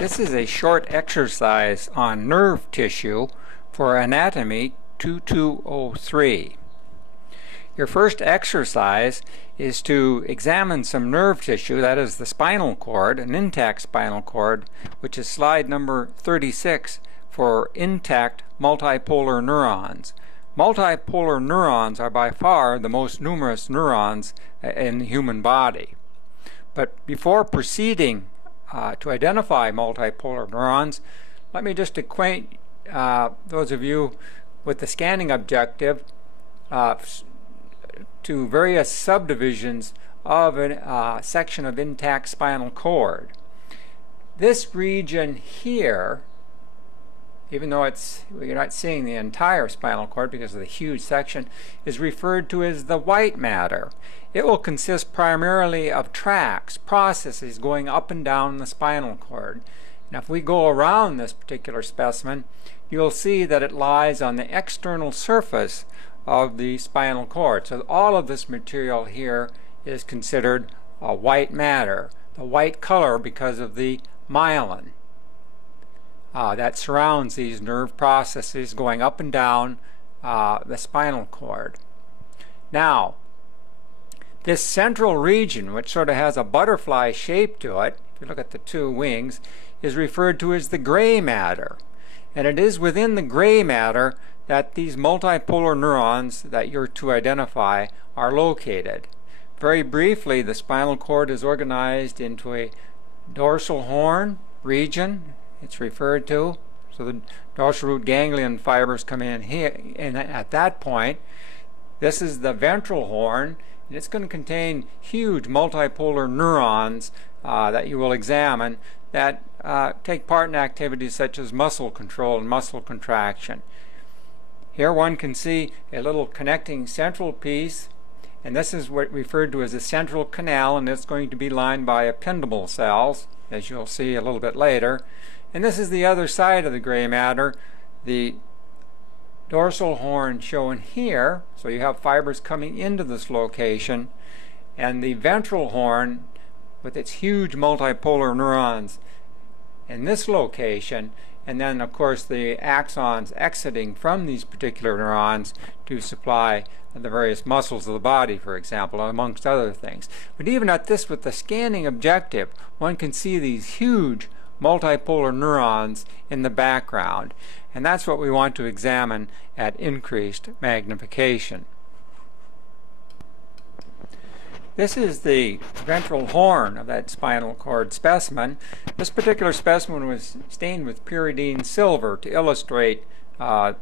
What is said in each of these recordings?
This is a short exercise on nerve tissue for Anatomy 2203. Your first exercise is to examine some nerve tissue, that is the spinal cord, an intact spinal cord, which is slide number 36 for intact multipolar neurons. Multipolar neurons are by far the most numerous neurons in the human body. But before proceeding to identify multipolar neurons, let me just acquaint those of you with the scanning objective to various subdivisions of a section of intact spinal cord. This region here, even though you're not seeing the entire spinal cord because of the huge section, is referred to as the white matter. It will consist primarily of tracts, processes going up and down the spinal cord. Now if we go around this particular specimen, you'll see that it lies on the external surface of the spinal cord. So all of this material here is considered white matter, the white color because of the myelin that surrounds these nerve processes going up and down the spinal cord. Now, this central region, which sort of has a butterfly shape to it, if you look at the two wings, is referred to as the gray matter. And it is within the gray matter that these multipolar neurons that you're to identify are located. Very briefly, the spinal cord is organized into a dorsal horn region, it's referred to. So the dorsal root ganglion fibers come in here, and at that point, this is the ventral horn, and it's going to contain huge multipolar neurons that you will examine that take part in activities such as muscle control and muscle contraction. Here one can see a little connecting central piece, and this is what referred to as a central canal, and it's going to be lined by ependymal cells, as you'll see a little bit later. And this is the other side of the gray matter, the dorsal horn shown here. So you have fibers coming into this location, and the ventral horn with its huge multipolar neurons in this location, and then of course the axons exiting from these particular neurons to supply the various muscles of the body, for example, amongst other things. But even at this, with the scanning objective, one can see these huge multipolar neurons in the background, and that's what we want to examine at increased magnification. This is the ventral horn of that spinal cord specimen. This particular specimen was stained with pyridine silver to illustrate the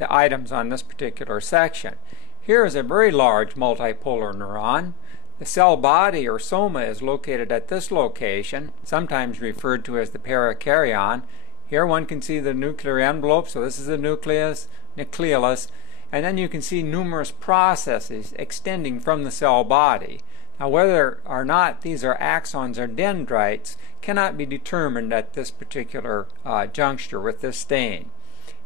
items on this particular section. Here is a very large multipolar neuron. The cell body or soma is located at this location, sometimes referred to as the perikaryon. Here one can see the nuclear envelope, so this is the nucleus, nucleolus, and then you can see numerous processes extending from the cell body. Now whether or not these are axons or dendrites cannot be determined at this particular juncture with this stain.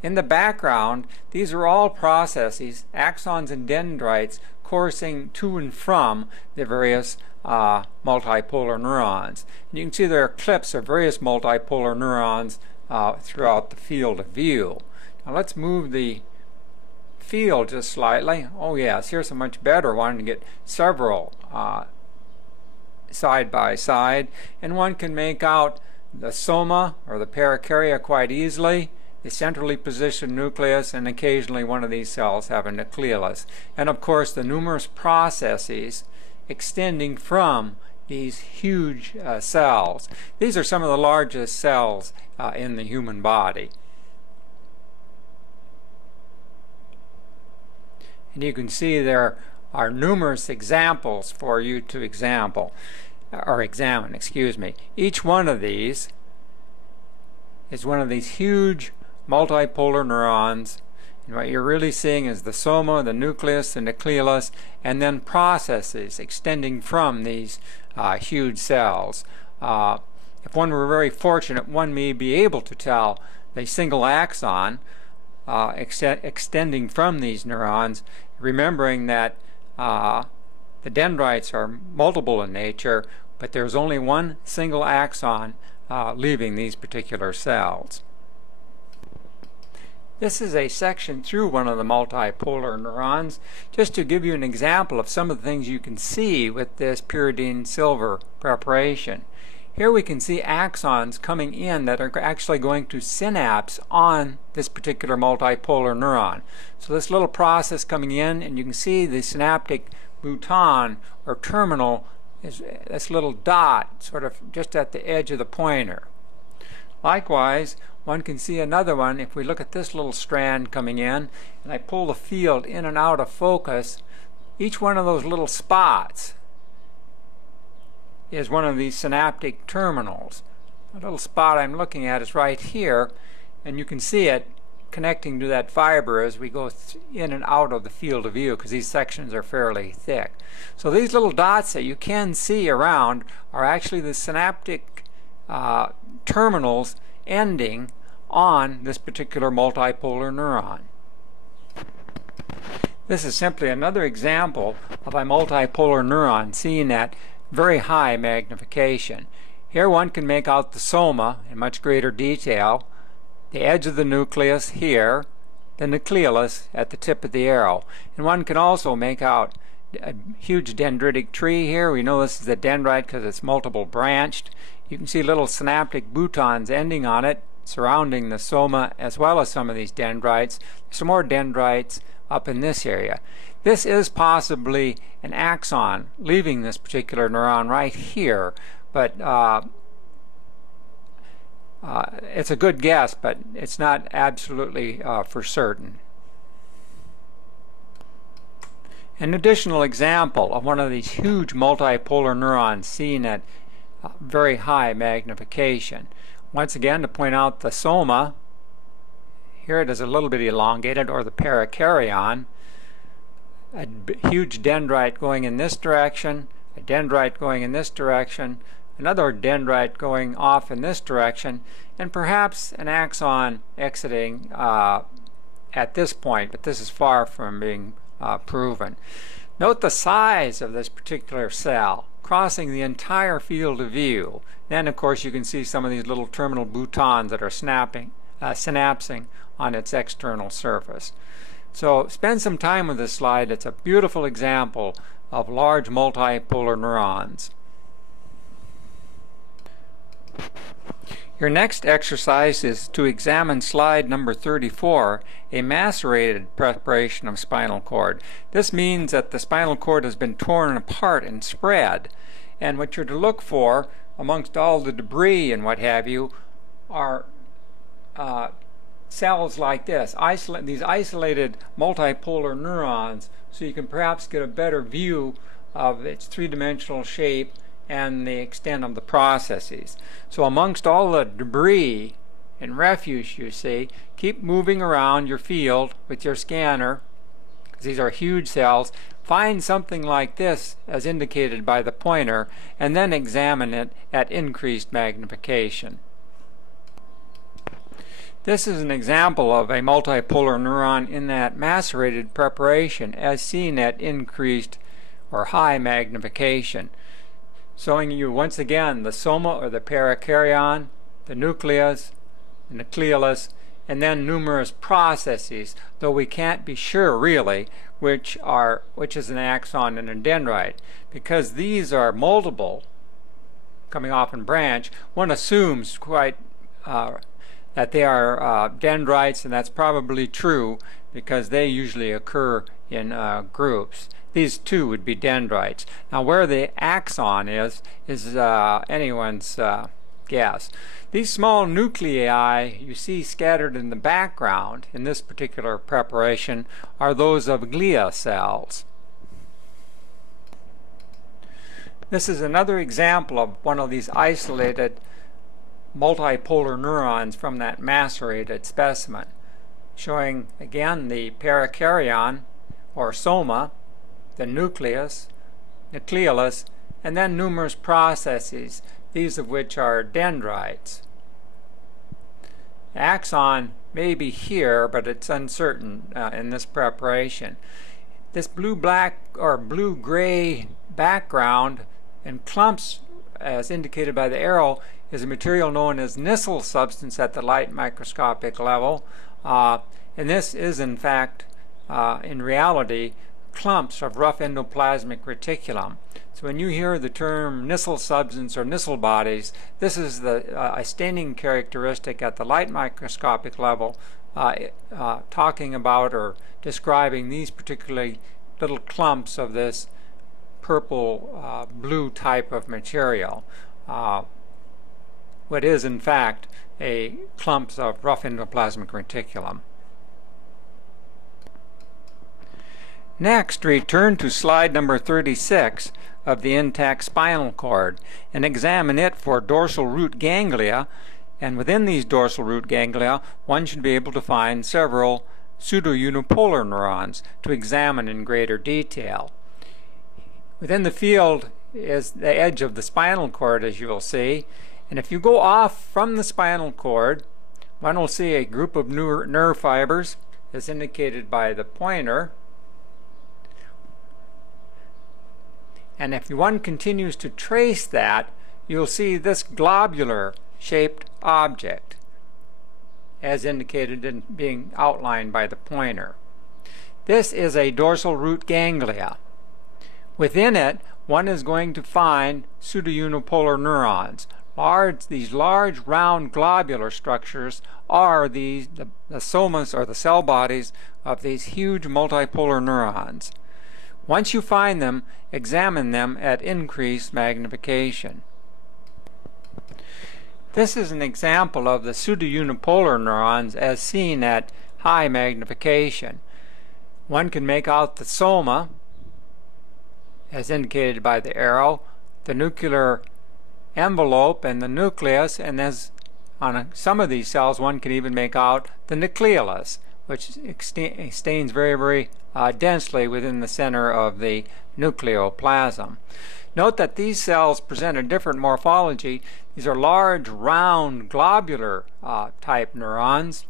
In the background, these are all processes, axons and dendrites, coursing to and from the various multipolar neurons. And you can see there are clips of various multipolar neurons throughout the field of view. Now let's move the field just slightly. Oh yes, here's a much better one to get several side by side, and one can make out the soma or the perikarya quite easily, the centrally positioned nucleus, and occasionally one of these cells have a nucleolus, and of course the numerous processes extending from these huge cells. These are some of the largest cells in the human body. And you can see there are numerous examples for you to examine. Each one of these is one of these huge multipolar neurons, and what you're really seeing is the soma, the nucleus, the nucleolus, and then processes extending from these huge cells. If one were very fortunate, one may be able to tell the single axon extending from these neurons, remembering that the dendrites are multiple in nature, but there's only one single axon leaving these particular cells. This is a section through one of the multipolar neurons, just to give you an example of some of the things you can see with this pyridine silver preparation. Here we can see axons coming in that are actually going to synapse on this particular multipolar neuron. So this little process coming in, and you can see the synaptic bouton or terminal is this little dot sort of just at the edge of the pointer. Likewise, one can see another one if we look at this little strand coming in, and I pull the field in and out of focus. Each one of those little spots is one of these synaptic terminals. The little spot I'm looking at is right here, and you can see it connecting to that fiber as we go in and out of the field of view, because these sections are fairly thick. So these little dots that you can see around are actually the synaptic terminals ending on this particular multipolar neuron. This is simply another example of a multipolar neuron seen at very high magnification. Here one can make out the soma in much greater detail, the edge of the nucleus here, the nucleolus at the tip of the arrow. And one can also make out a huge dendritic tree here. We know this is a dendrite because it's multiple branched. You can see little synaptic boutons ending on it, surrounding the soma, as well as some of these dendrites. Some more dendrites up in this area. This is possibly an axon leaving this particular neuron right here, but it's a good guess, but it's not absolutely for certain. An additional example of one of these huge multipolar neurons seen at very high magnification. Once again, to point out the soma, here it is a little bit elongated, or the perikaryon, a huge dendrite going in this direction, a dendrite going in this direction, another dendrite going off in this direction, and perhaps an axon exiting at this point, but this is far from being proven. Note the size of this particular cell, crossing the entire field of view. Then, of course, you can see some of these little terminal boutons that are synapsing on its external surface. So spend some time with this slide. It's a beautiful example of large multipolar neurons. Your next exercise is to examine slide number 34, a macerated preparation of spinal cord. This means that the spinal cord has been torn apart and spread, and what you're to look for amongst all the debris and what have you are cells like this, these isolated multipolar neurons, so you can perhaps get a better view of its three-dimensional shape and the extent of the processes. So amongst all the debris and refuse you see, keep moving around your field with your scanner, because these are huge cells. Find something like this as indicated by the pointer, and then examine it at increased magnification. This is an example of a multipolar neuron in that macerated preparation as seen at increased or high magnification, showing you once again the soma or the perikaryon, the nucleus, the nucleolus, and then numerous processes, though we can't be sure really which is an axon and a dendrite. Because these are multiple coming off in branch, one assumes quite that they are dendrites, and that's probably true because they usually occur in groups. These two would be dendrites. Now where the axon is anyone's guess. These small nuclei you see scattered in the background in this particular preparation are those of glia cells. This is another example of one of these isolated multipolar neurons from that macerated specimen, showing again the perikaryon or soma, the nucleus, nucleolus, and then numerous processes, these of which are dendrites. The axon may be here, but it's uncertain in this preparation. This blue-black or blue-gray background and clumps, as indicated by the arrow, is a material known as Nissl substance at the light microscopic level. And this is, in fact, in reality, clumps of rough endoplasmic reticulum. So when you hear the term Nissl substance or Nissl bodies, this is a staining characteristic at the light microscopic level, talking about or describing these particularly little clumps of this purple blue type of material. What is in fact a clumps of rough endoplasmic reticulum. Next, return to slide number 36 of the intact spinal cord and examine it for dorsal root ganglia, and within these dorsal root ganglia one should be able to find several pseudounipolar neurons to examine in greater detail. Within the field is the edge of the spinal cord, as you will see, and if you go off from the spinal cord, one will see a group of nerve fibers as indicated by the pointer. And if one continues to trace that, you'll see this globular shaped object as indicated in being outlined by the pointer. This is a dorsal root ganglia. Within it, one is going to find pseudounipolar neurons. These large round globular structures are the somas or the cell bodies of these huge multipolar neurons. Once you find them, examine them at increased magnification. This is an example of the pseudounipolar neurons as seen at high magnification. One can make out the soma, as indicated by the arrow, the nuclear envelope and the nucleus, and as on some of these cells one can even make out the nucleolus, which extends very, very densely within the center of the nucleoplasm. Note that these cells present a different morphology. These are large, round, globular type neurons,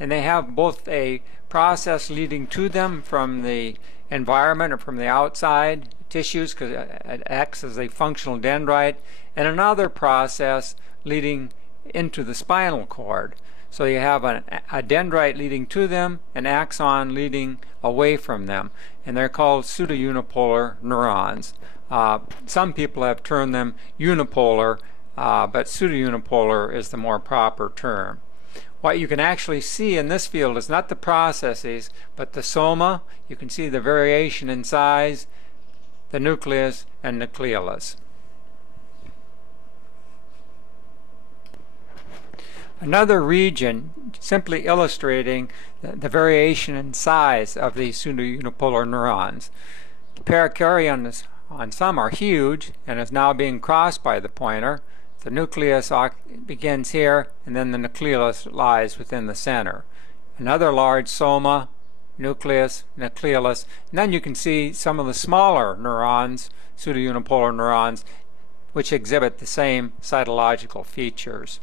and they have both a process leading to them from the environment or from the outside tissues, because it acts as a functional dendrite, and another process leading into the spinal cord. So you have a dendrite leading to them, an axon leading away from them, and they're called pseudounipolar neurons. Some people have termed them unipolar, but pseudounipolar is the more proper term. What you can actually see in this field is not the processes, but the soma. You can see the variation in size, the nucleus and nucleolus. Another region simply illustrating the variation in size of these pseudounipolar neurons. The pericardium on some are huge and is now being crossed by the pointer. The nucleus begins here, and then the nucleolus lies within the center. Another large soma, nucleus, nucleolus, and then you can see some of the smaller neurons, pseudounipolar neurons, which exhibit the same cytological features.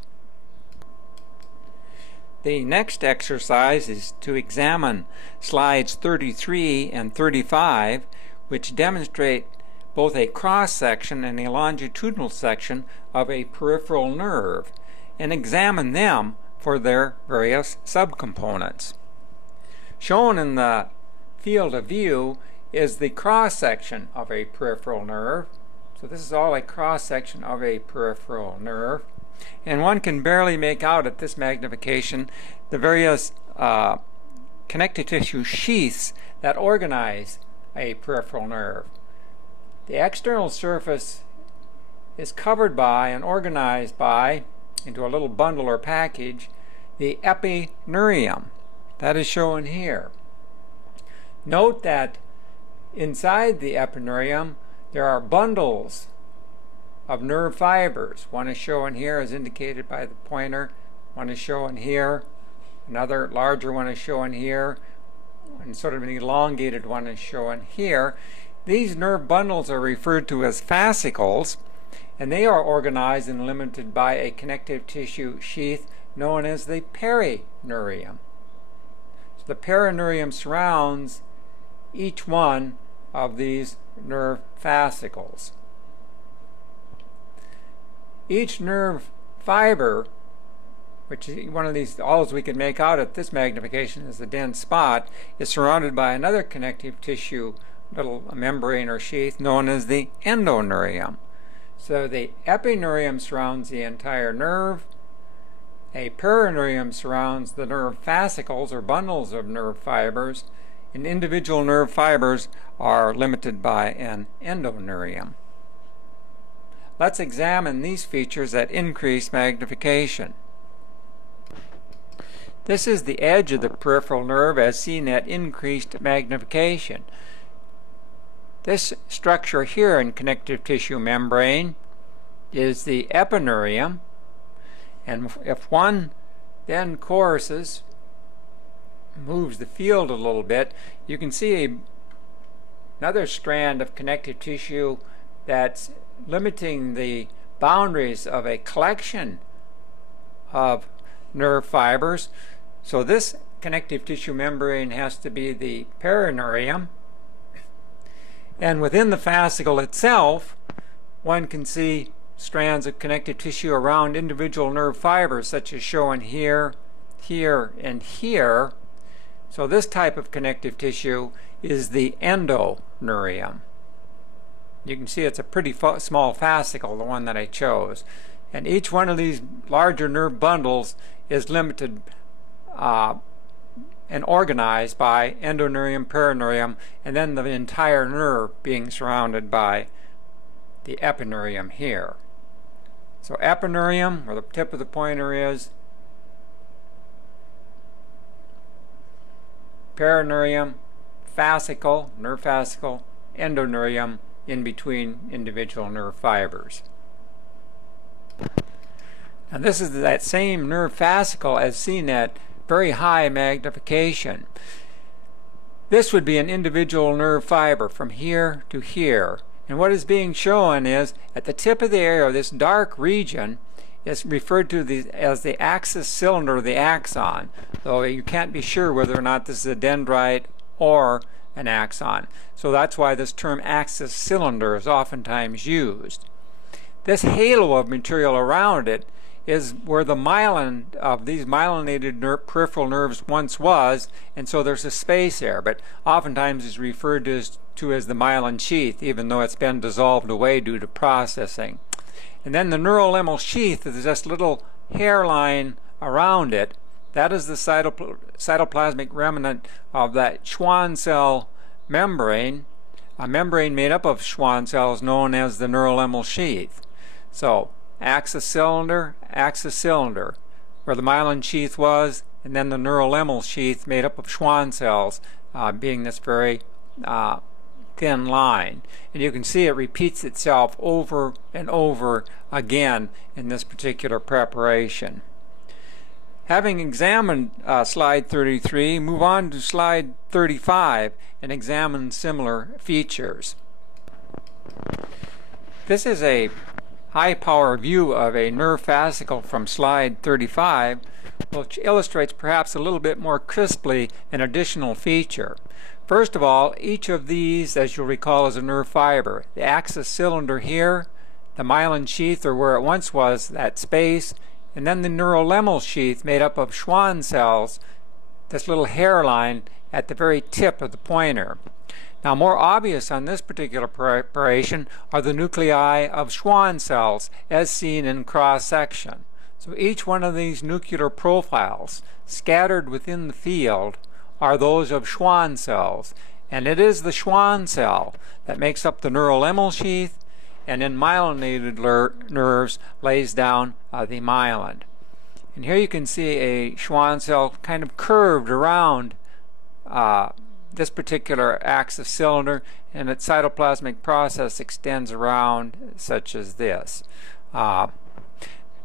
The next exercise is to examine slides 33 and 35, which demonstrate both a cross-section and a longitudinal section of a peripheral nerve, and examine them for their various subcomponents. Shown in the field of view is the cross-section of a peripheral nerve. So this is all a cross-section of a peripheral nerve. And one can barely make out at this magnification the various connective tissue sheaths that organize a peripheral nerve. The external surface is covered by and organized by, into a little bundle or package, the epineurium. That is shown here. Note that inside the epineurium there are bundles of nerve fibers. One is shown here as indicated by the pointer. One is shown here. Another larger one is shown here. And sort of an elongated one is shown here. These nerve bundles are referred to as fascicles, and they are organized and limited by a connective tissue sheath known as the perineurium. So the perineurium surrounds each one of these nerve fascicles. each nerve fiber, which is one of these, all we can make out at this magnification is a dense spot, is surrounded by another connective tissue, little membrane or sheath known as the endoneurium. So the epineurium surrounds the entire nerve. A perineurium surrounds the nerve fascicles or bundles of nerve fibers, and individual nerve fibers are limited by an endoneurium. Let's examine these features at increased magnification. This is the edge of the peripheral nerve as seen at increased magnification. This structure here in connective tissue membrane is the epineurium, and if one then courses, moves the field a little bit, you can see another strand of connective tissue that's limiting the boundaries of a collection of nerve fibers. So this connective tissue membrane has to be the perineurium, and within the fascicle itself one can see strands of connective tissue around individual nerve fibers, such as shown here, here, and here. So this type of connective tissue is the endoneurium. You can see it's a pretty small fascicle, the one that I chose. And each one of these larger nerve bundles is limited and organized by endoneurium, perineurium, and then the entire nerve being surrounded by the epineurium here. So epineurium, where the tip of the pointer is, perineurium, fascicle, nerve fascicle, endoneurium, in between individual nerve fibers. Now this is that same nerve fascicle as seen at very high magnification. This would be an individual nerve fiber from here to here. And what is being shown is at the tip of the arrow, this dark region is referred to as the axis cylinder, the axon, though you can't be sure whether or not this is a dendrite or an axon. So that's why this term axis cylinder is oftentimes used. This halo of material around it is where the myelin of these myelinated peripheral nerves once was, and so there's a space there, but oftentimes is referred to as the myelin sheath, even though it's been dissolved away due to processing. And then the neurolemmal sheath is this little hairline around it. That is the cytoplasmic remnant of that Schwann cell membrane, a membrane made up of Schwann cells known as the neurolemmal sheath. So axis cylinder, where the myelin sheath was, and then the neurolemmal sheath made up of Schwann cells, being this very thin line. And you can see it repeats itself over and over again in this particular preparation. Having examined slide 33, move on to slide 35 and examine similar features. This is a high-power view of a nerve fascicle from slide 35, which illustrates perhaps a little bit more crisply an additional feature. First of all, each of these, as you'll recall, is a nerve fiber. The axis cylinder here, the myelin sheath, or where it once was, that space, and then the neurolemmal sheath made up of Schwann cells, this little hairline at the very tip of the pointer. Now, more obvious on this particular preparation are the nuclei of Schwann cells as seen in cross-section. So each one of these nuclear profiles scattered within the field are those of Schwann cells, and it is the Schwann cell that makes up the neurolemmal sheath, and in myelinated nerves lays down the myelin. And here you can see a Schwann cell kind of curved around this particular axis cylinder, and its cytoplasmic process extends around such as this.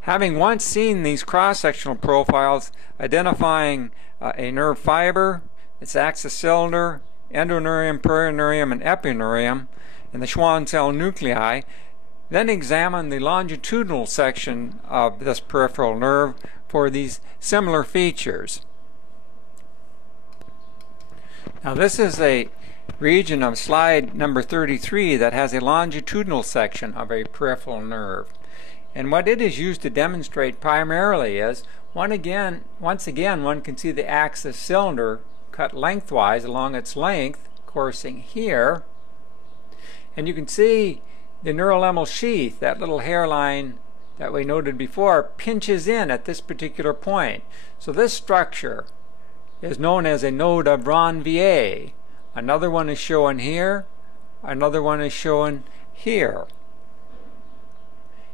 Having once seen these cross-sectional profiles identifying a nerve fiber, its axis cylinder, endoneurium, perineurium, and epineurium, and the Schwann cell nuclei, then examine the longitudinal section of this peripheral nerve for these similar features. Now this is a region of slide number 33 that has a longitudinal section of a peripheral nerve. And what it is used to demonstrate primarily is, once again, one can see the axis cylinder cut lengthwise along its length, coursing here. And you can see the neurolemmal sheath, that little hairline that we noted before, pinches in at this particular point. So this structure is known as a node of Ranvier. Another one is shown here. Another one is shown here.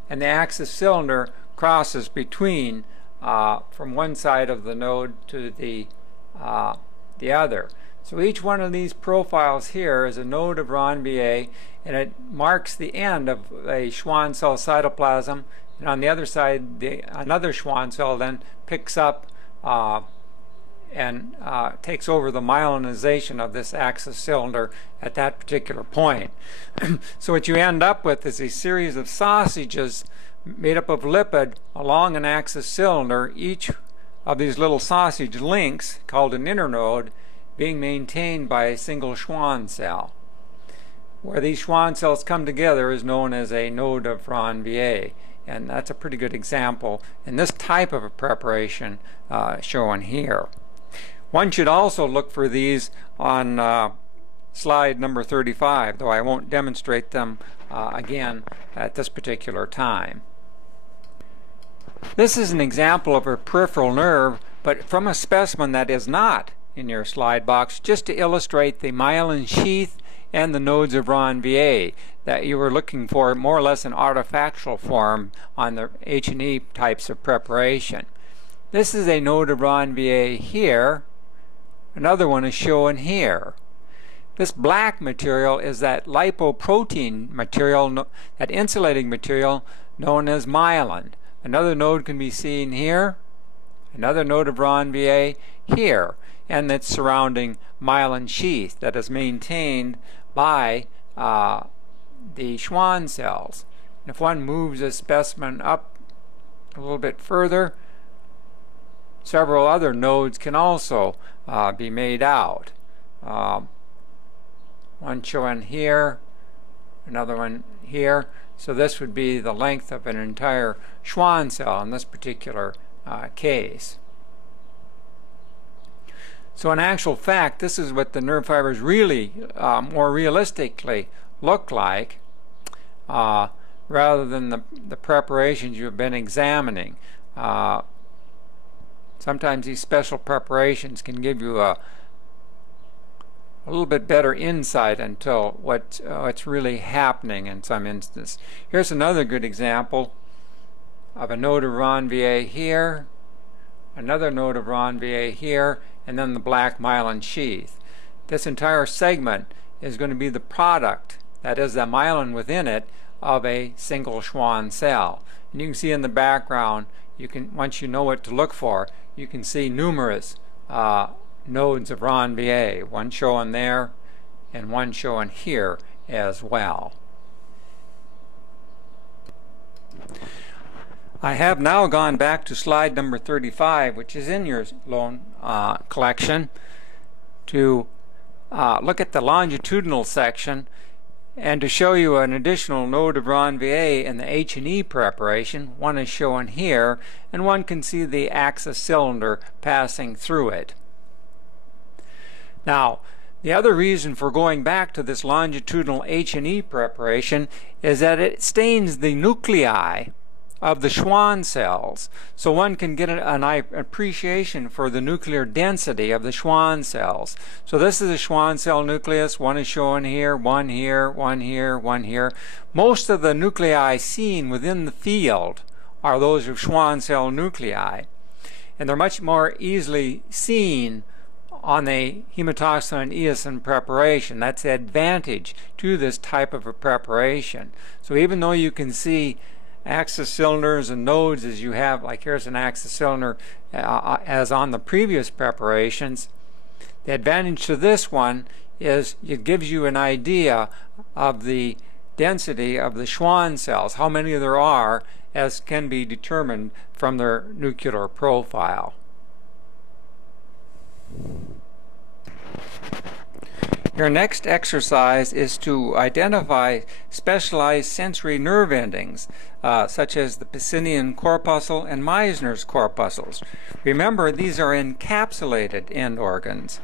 And the axis cylinder crosses between from one side of the node to the other. So each one of these profiles here is a node of Ranvier, and it marks the end of a Schwann cell cytoplasm. And on the other side, another Schwann cell then picks up and takes over the myelinization of this axis cylinder at that particular point. So what you end up with is a series of sausages made up of lipid along an axis cylinder, each of these little sausage links, called an internode, being maintained by a single Schwann cell. Where these Schwann cells come together is known as a node of Ranvier, and that's a pretty good example in this type of a preparation shown here. One should also look for these on slide number 35, though I won't demonstrate them again at this particular time. This is an example of a peripheral nerve, but from a specimen that is not in your slide box, just to illustrate the myelin sheath and the nodes of Ranvier that you were looking for more or less in artifactual form on the H&E types of preparation. This is a node of Ranvier here. Another one is shown here. This black material is that lipoprotein material, that insulating material known as myelin. Another node can be seen here, another node of Ranvier here, and its surrounding myelin sheath that is maintained by the Schwann cells. And if one moves a specimen up a little bit further, several other nodes can also be made out. One shown here, another one here. So this would be the length of an entire Schwann cell in this particular case. So in actual fact, this is what the nerve fibers really more realistically look like, rather than the preparations you've been examining. Sometimes these special preparations can give you a little bit better insight into what's really happening in some instance. Here's another good example of a node of Ranvier here, another node of Ranvier here, and then the black myelin sheath. This entire segment is going to be the product, that is the myelin within it, of a single Schwann cell. And you can see in the background, once you know what to look for, you can see numerous nodes of Ranvier, one shown there and one shown here as well. I have now gone back to slide number 35, which is in your loan collection, to look at the longitudinal section and to show you an additional node of Ranvier in the H&E preparation. One is shown here, and one can see the axis cylinder passing through it. Now, the other reason for going back to this longitudinal H&E preparation is that it stains the nuclei of the Schwann cells, so one can get an appreciation for the nuclear density of the Schwann cells. So this is a Schwann cell nucleus. One is shown here, one here, one here, one here. Most of the nuclei seen within the field are those of Schwann cell nuclei, and they're much more easily seen on a hematoxin and eosin preparation. That's the advantage to this type of a preparation. So even though you can see axis cylinders and nodes as you have, like here's an axis cylinder as on the previous preparations, the advantage to this one is it gives you an idea of the density of the Schwann cells, how many there are, as can be determined from their nuclear profile. Your next exercise is to identify specialized sensory nerve endings, such as the Pacinian corpuscle and Meissner's corpuscles. Remember, these are encapsulated end organs.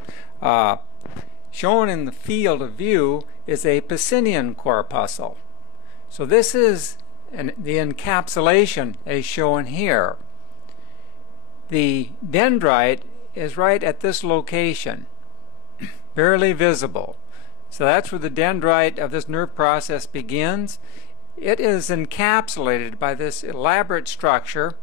Shown in the field of view is a Pacinian corpuscle. So this is the encapsulation as shown here. The dendrite is right at this location, barely visible. So that's where the dendrite of this nerve process begins. It is encapsulated by this elaborate structure,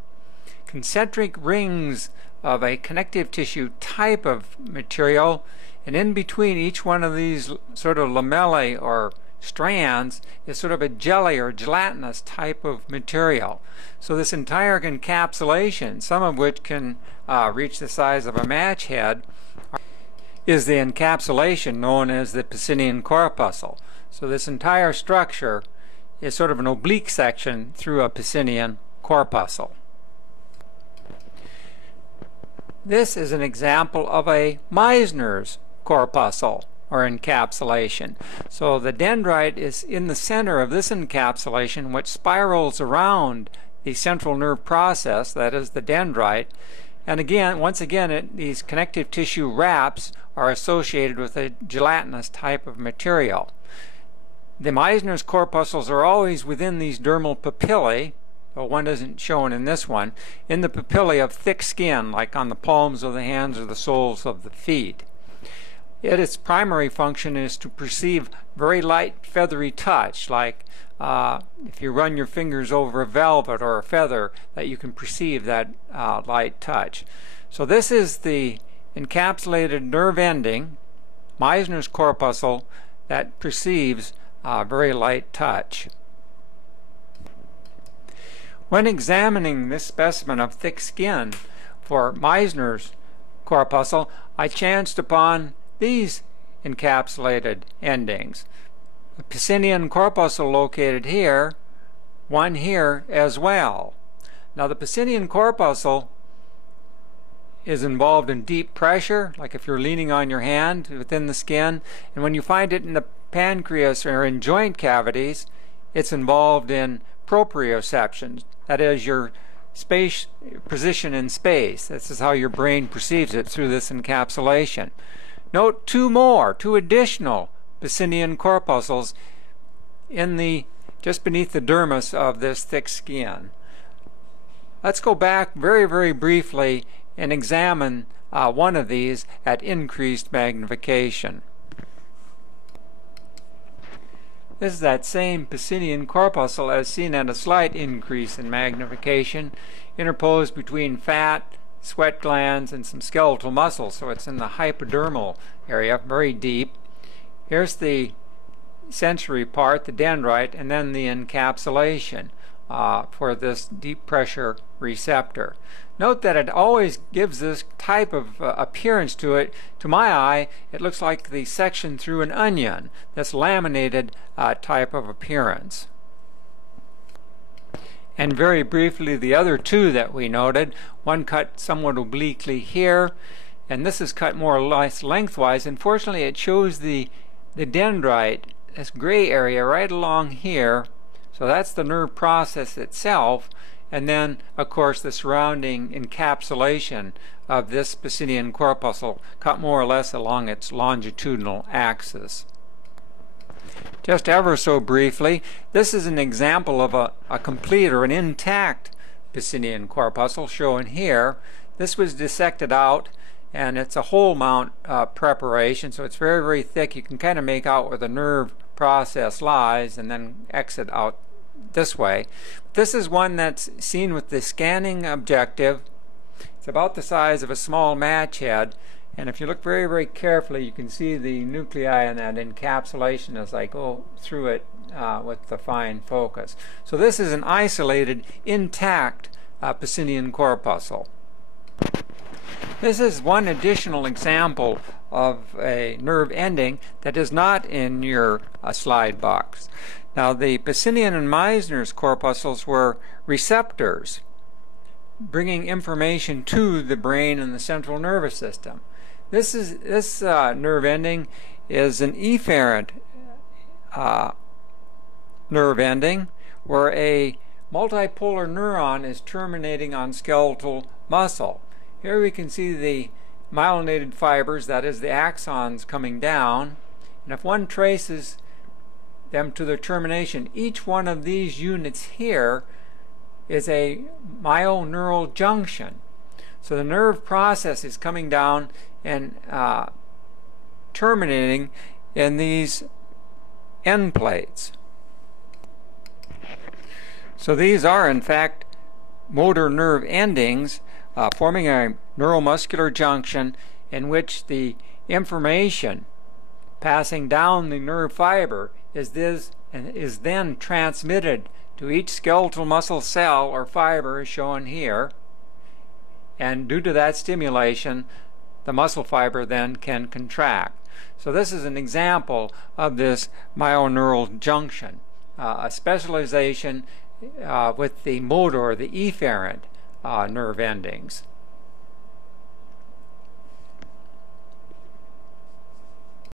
concentric rings of a connective tissue type of material, and in between each one of these sort of lamellae or strands is sort of a jelly or gelatinous type of material. So this entire encapsulation, some of which can reach the size of a match head, is the encapsulation known as the Pacinian corpuscle. So this entire structure is sort of an oblique section through a Pacinian corpuscle. This is an example of a Meissner's corpuscle or encapsulation. So the dendrite is in the center of this encapsulation, which spirals around the central nerve process, that is the dendrite. And again, once again, these connective tissue wraps are associated with a gelatinous type of material. The Meissner's corpuscles are always within these dermal papillae, but one isn't shown in this one, in the papillae of thick skin, like on the palms of the hands or the soles of the feet. Its primary function is to perceive very light feathery touch, like if you run your fingers over a velvet or a feather, that you can perceive that light touch. So this is the encapsulated nerve ending, Meissner's corpuscle, that perceives very light touch. When examining this specimen of thick skin for Meissner's corpuscle, I chanced upon these encapsulated endings. The Pacinian corpuscle located here, one here as well. Now the Pacinian corpuscle is involved in deep pressure, like if you're leaning on your hand within the skin, and when you find it in the pancreas or in joint cavities, it's involved in proprioception, that is your position in space. This is how your brain perceives it through this encapsulation. Note two additional Pacinian corpuscles just beneath the dermis of this thick skin. Let's go back very briefly and examine one of these at increased magnification. This is that same Pacinian corpuscle as seen at a slight increase in magnification, interposed between fat, sweat glands, and some skeletal muscle, so it's in the hypodermal area, very deep. Here's the sensory part, the dendrite, and then the encapsulation for this deep pressure receptor. Note that it always gives this type of appearance to it. To my eye, it looks like the section through an onion, this laminated type of appearance. And very briefly, the other two that we noted, one cut somewhat obliquely here, and this is cut more or less lengthwise. Unfortunately, it shows the dendrite, this gray area right along here. So that's the nerve process itself, and then of course the surrounding encapsulation of this Pacinian corpuscle cut more or less along its longitudinal axis. Just ever so briefly, this is an example of a complete or an intact Pacinian corpuscle shown here. This was dissected out, and it's a whole mount preparation, so it's very thick. You can kind of make out where the nerve process lies and then exit out this way. This is one that's seen with the scanning objective. It's about the size of a small match head, and if you look very carefully, you can see the nuclei in that encapsulation as I go through it with the fine focus. So this is an isolated, intact Pacinian corpuscle. This is one additional example of a nerve ending that is not in your slide box. Now, the Pacinian and Meissner's corpuscles were receptors, bringing information to the brain and the central nervous system. This nerve ending is an efferent nerve ending, where a multipolar neuron is terminating on skeletal muscle. Here we can see the myelinated fibers, that is the axons, coming down, and if one traces them to their termination, each one of these units here is a myoneural junction. So the nerve process is coming down and terminating in these end plates. So these are in fact motor nerve endings forming a neuromuscular junction in which the information passing down the nerve fiber is then transmitted to each skeletal muscle cell or fiber, as shown here, and due to that stimulation the muscle fiber then can contract. So this is an example of this myoneural junction, a specialization with the motor, the efferent nerve endings.